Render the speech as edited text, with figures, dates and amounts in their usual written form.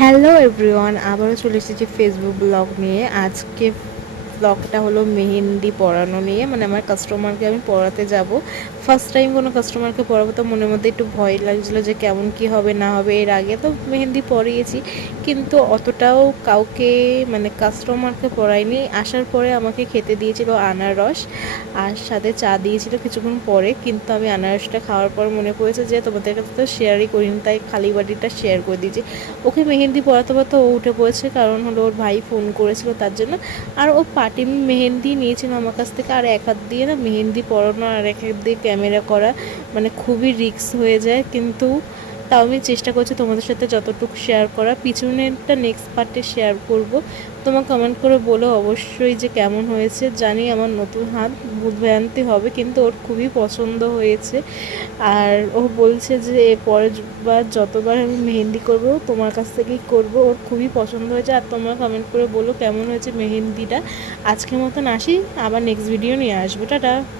Hello everyone, আবারও চলে এসেছি ফেসবুক ব্লগ নিয়ে। আজকে ব্লগটা হলো মেহেন্দি পরানো নিয়ে, মানে আমার কাস্টমারকে আমি পরাতে যাব। ফার্স্ট টাইম কোনো কাস্টমারকে পরাবো, তো মনের মধ্যে একটু ভয় লাগছিলো যে কেমন কি হবে না হবে। এর আগে তো মেহেন্দি পরিয়েছি, কিন্তু অতটাও কাউকে মানে কাস্টমারকে পরাইনি। আসার পরে আমাকে খেতে দিয়েছিল আনারস, আর সাথে চা দিয়েছিল কিছুক্ষণ পরে। কিন্তু আমি আনারসটা খাওয়ার পর মনে পড়েছে যে তোমাদের কাছে তো শেয়ারই করিনি, তাই খালি বাটিটা শেয়ার করে দিয়েছি। ওকে মেহেন্দি পরাতে পরাতে ও উঠে পড়েছে, কারণ হলো ওর ভাই ফোন করেছিল তার জন্য। আর ও পার্টি মেহেন্দি নিয়েছিল আমার কাছ থেকে, আর এক হাত দিয়ে না মেহেন্দি পরানো আর এক হাত দিয়ে ক্যামেরা করা মানে খুবই রিস্ক হয়ে যায়। কিন্তু তাও আমি চেষ্টা করছি তোমাদের সাথে যতটুকু শেয়ার করা। পিছনেরটা নেক্সট পার্টে শেয়ার করব। তোমার কমেন্ট করে বলো অবশ্যই যে কেমন হয়েছে। জানি আমার নতুন হাত ভুলভ্রান্তি হবে, কিন্তু ওর খুবই পছন্দ হয়েছে। আর ও বলছে যে পরের বার যতবার আমি মেহেন্দি করব তোমার কাছ থেকেই করব। ওর খুবই পছন্দ হয়েছে। আর তোমরা কমেন্ট করে বলো কেমন হয়েছে মেহেন্দিটা। আজকের মতন আসি, আবার নেক্সট ভিডিও নিয়ে আসবো। টাটা।